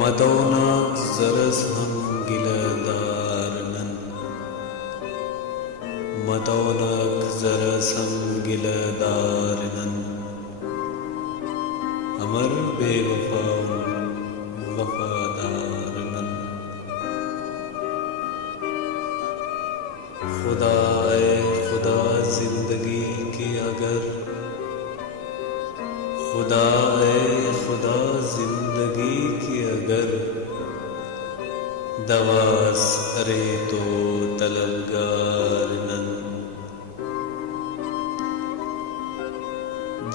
मदोनाक जरस हम गिलदारनन मदोनाक जरस हम गिलदारनन अमर बेवफा वफादारनन खुदाए खुदा जिंदगी की अगर खुदाए खुदा जिंदगी की अगर दवास अरे तो तलबगारनन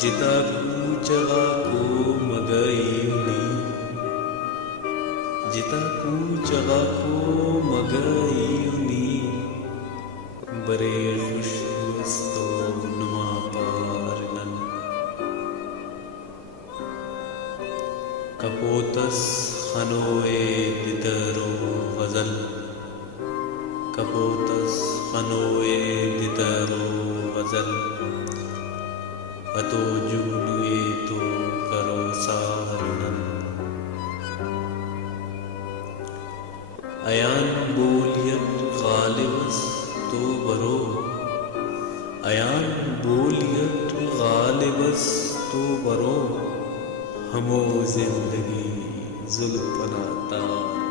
जिता कूचगा को मगईनी जिता कूचगा को मगईनी बरे खुशवस्तो नुमा पारनन कपोतस खनोए दितरो गजल कपोतस खनोए दितरो गजल अतो जूलुए तो करो सारनन अयान बोलियत गालिबस तो बरो अयान बोलियत गालिबस तो बरो हमो जिंदगी जुल्फना तार